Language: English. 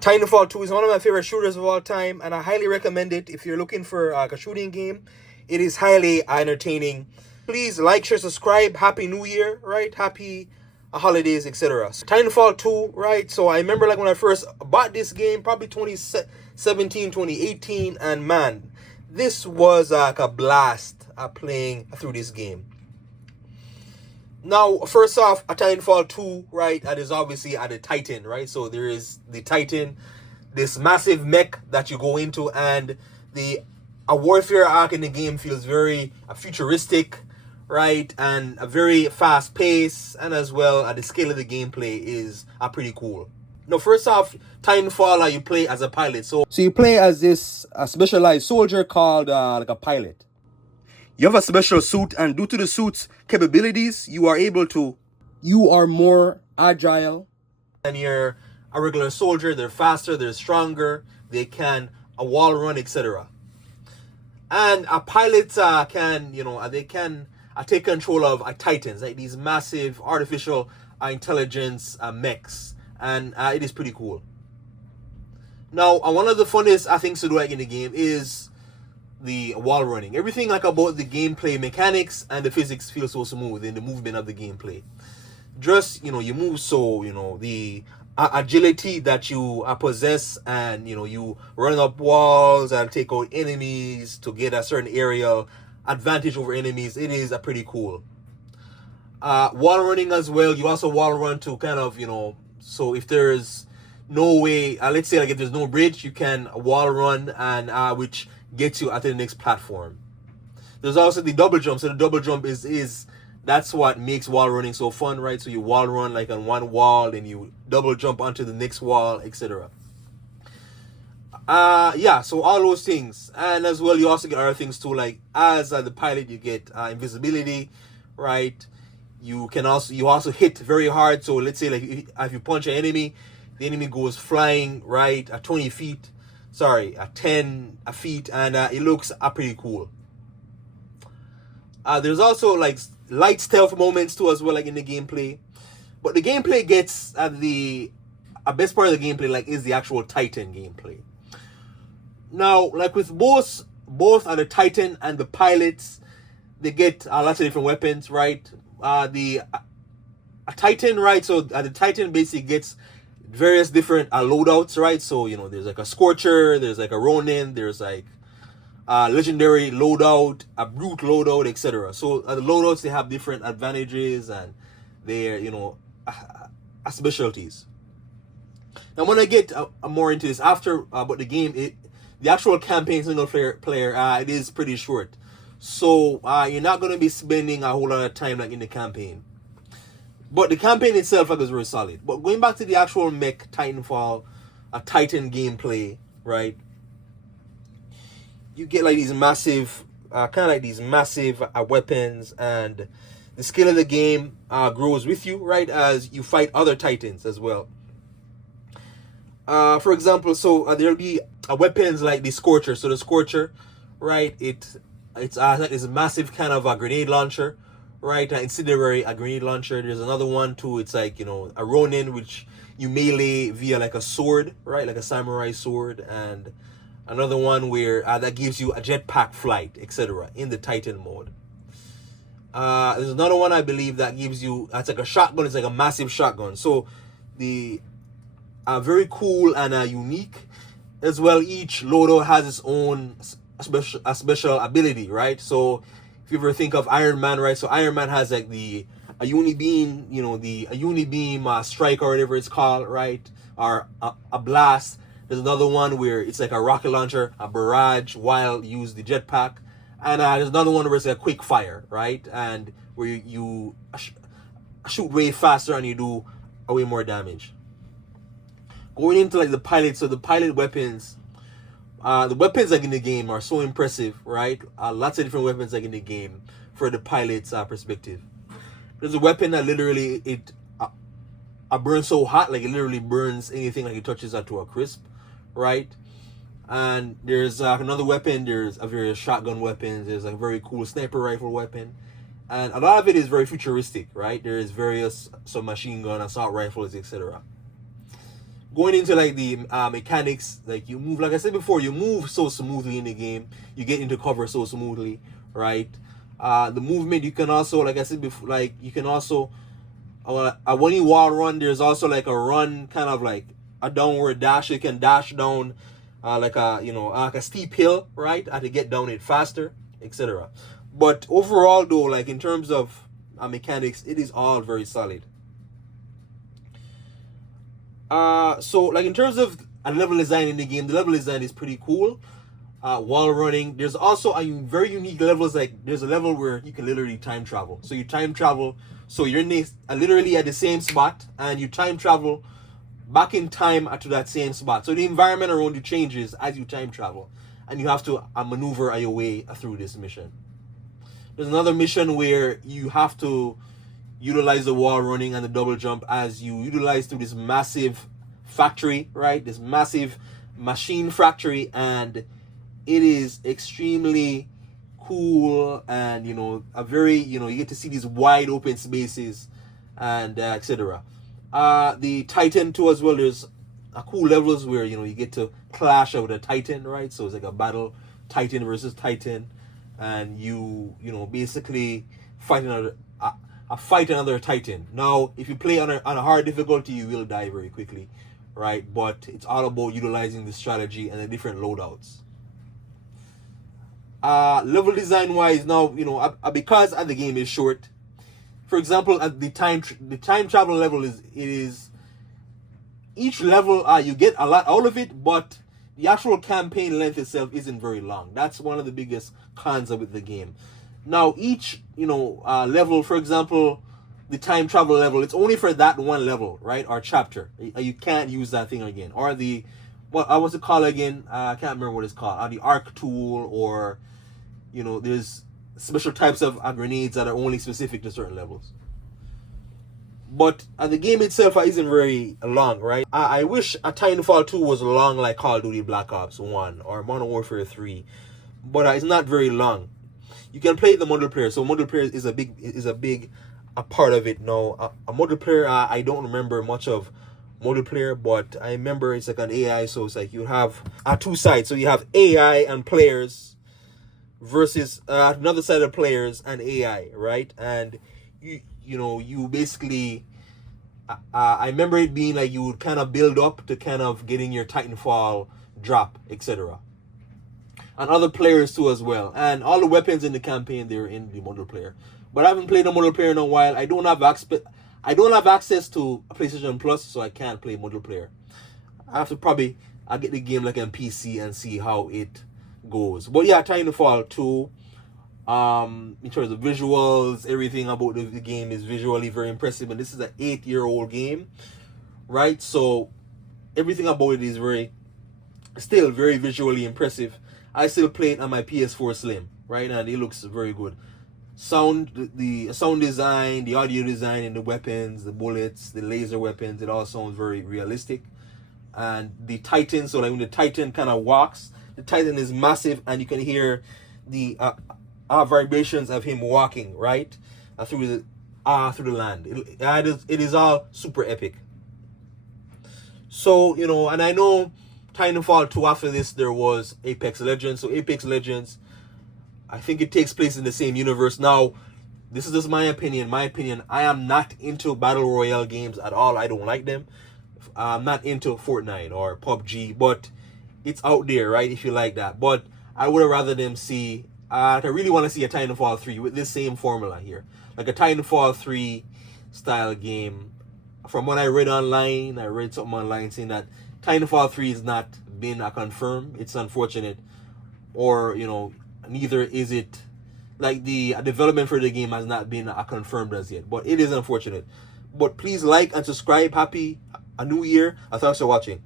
Titanfall 2 is one of my favorite shooters of all time, and I highly recommend it if you're looking for a shooting game. It is highly entertaining. Please like, share, subscribe. Happy New Year, right? Happy holidays, etc. Titanfall 2, right? So I remember like when I first bought this game, probably 2017, 2018, and man, this was like a blast playing through this game. Now, first off, a Titanfall 2, right, that is obviously at the Titan, right? So there is the Titan, this massive mech that you go into, and a warfare arc in the game feels very futuristic, right, and a very fast pace, and as well, the scale of the gameplay is pretty cool. Now, first off, Titanfall, you play as a pilot. So you play as this specialized soldier called like a pilot. You have a special suit, and due to the suit's capabilities, you are more agile than your a regular soldier. They're faster, they're stronger, they can wall run, etc. And a pilot they can take control of titans, like these massive artificial intelligence mechs, and it is pretty cool. Now, one of the funnest things to do in the game is the wall running. Everything like about the gameplay mechanics and the physics feel so smooth in the movement of the gameplay. Just, you move so, the agility that you possess, and, you run up walls and take out enemies to get a certain aerial advantage over enemies. It is pretty cool. Wall running as well. You also wall run to kind of, so if there's no way, let's say like if there's no bridge, you can wall run, and which gets you at the next platform. There's also the double jump. So the double jump is that's what makes wall running so fun, right? So you wall run like on one wall, and you double jump onto the next wall, etc. So all those things, and as well you also get other things too, like as the pilot you get invisibility, right? You also hit very hard. So let's say like if you punch an enemy, the enemy goes flying right at 10 feet, and it looks pretty cool. There's also like light stealth moments too as well, like in the gameplay. But the gameplay gets the best part of the gameplay like is the actual Titan gameplay. Now, like with both the Titan and the pilots, they get lots of different weapons, right? The Titan, right? So the Titan basically gets various different loadouts, right? So there's like a Scorcher, there's like a Ronin, there's like a legendary loadout, a brute loadout, etc. So the loadouts, they have different advantages, and they're specialties. Now, when I get more into this after, but the game, the actual campaign single player, it is pretty short. So you're not going to be spending a whole lot of time like in the campaign. But the campaign itself is very solid. But going back to the actual mech Titanfall, a Titan gameplay, right? You get like these massive, weapons, and the skill of the game grows with you, right? As you fight other Titans as well. For example, so there'll be weapons like the Scorcher. So the Scorcher, right? It's like this massive kind of a grenade launcher, right? Incendiary a grenade launcher. There's another one too. It's like a Ronin, which you melee via like a sword, right? Like a samurai sword, and another one where that gives you a jetpack flight, etc. in the Titan mode. There's another one I believe that gives you that's like a shotgun. It's like a massive shotgun. So the very cool and unique as well. Each loadout has its own special ability, right? So if you ever think of Iron Man, right? So Iron Man has like a unibeam, a unibeam strike or whatever it's called, right? Or a blast. There's another one where it's like a rocket launcher, a barrage, while you use the jetpack. And there's another one where it's like a quick fire, right? And where you shoot way faster and you do way more damage. Going into like the pilot, so the pilot weapons, the weapons like in the game are so impressive, right? Lots of different weapons like in the game for the pilot's perspective. There's a weapon that literally it burns so hot, like it literally burns anything like it touches that to a crisp, right? And there's another weapon. There's a various shotgun weapons. There's like a very cool sniper rifle weapon, and a lot of it is very futuristic, right? There is various submachine gun, assault rifles, etc. going into like the mechanics, like you move, like I said before, you move so smoothly in the game. You get into cover so smoothly, right? The movement, you can also, like I said before, like you can also when you wall run, there's also like a run, kind of like a downward dash. You can dash down like a steep hill, right? To get down it faster, etc. But overall, though, like in terms of mechanics, it is all very solid. So like in terms of a level design in the game, the level design is pretty cool. Wall running, there's also a very unique levels. Like there's a level where you can literally time travel. So you time travel, so you're literally at the same spot, and you time travel back in time to that same spot. So the environment around you changes as you time travel, and you have to maneuver your way through this mission. There's another mission where you have to utilize the wall running and the double jump as you utilize through this massive factory, right? This massive machine factory, and it is extremely cool, and a very, you get to see these wide open spaces, and etc. The Titan too as well. There's a cool levels where you get to clash with a Titan, right? So it's like a battle, Titan versus Titan, and you basically fight another Titan. Now, if you play on a hard difficulty, you will die very quickly, right? But it's all about utilizing the strategy and the different loadouts. Level design wise, now because the game is short. For example, at the time travel level is each level you get a lot out of it, but the actual campaign length itself isn't very long. That's one of the biggest cons with the game. Now each level, for example, the time travel level, it's only for that one level, right, or chapter. You can't use that thing again, or the what's it called again? I can't remember what it's called. The arc tool, or there's special types of grenades that are only specific to certain levels. But the game itself isn't very long, right? I wish a Titanfall 2 was long like Call of Duty Black Ops 1 or Modern Warfare 3, but it's not very long. You can play the multiplayer, so multiplayer is a big part of it. Now, a multiplayer, I don't remember much of multiplayer, but I remember it's like an AI, so it's like you have two sides. So you have AI and players versus another side of players and AI, right? And you basically I remember it being like you would kind of build up to kind of getting your Titanfall drop, etc. And other players too as well. And all the weapons in the campaign, they're in the multiplayer. But I haven't played the multiplayer in a while. I don't have access to PlayStation Plus, so I can't play multiplayer. I have to I'll get the game like on PC and see how it goes. But yeah, Titanfall 2, in terms of visuals, everything about the game is visually very impressive. And this is an 8-year-old game, right? So everything about it is still very visually impressive. I still play it on my PS4 Slim, right? And it looks very good. The sound design, the audio design, and the weapons, the bullets, the laser weapons, it all sounds very realistic. And the Titan, so like when the Titan kind of walks, the Titan is massive, and you can hear the vibrations of him walking, right, through the land. It is all super epic. So and I know Titanfall 2, after this there was Apex Legends. So Apex Legends, I think it takes place in the same universe. Now, this is just my opinion. I am not into battle royale games at all. I don't like them. I'm not into Fortnite or PUBG, but it's out there, right, if you like that. But I would have rather them see, I really want to see a Titanfall 3 with this same formula here. Like a Titanfall 3 style game. From what I read online, I read something online saying that Titanfall 3 is not been confirmed. It's unfortunate. Or, neither is it, like the development for the game has not been confirmed as yet. But it is unfortunate. But please like and subscribe. Happy a new year. Thanks for watching.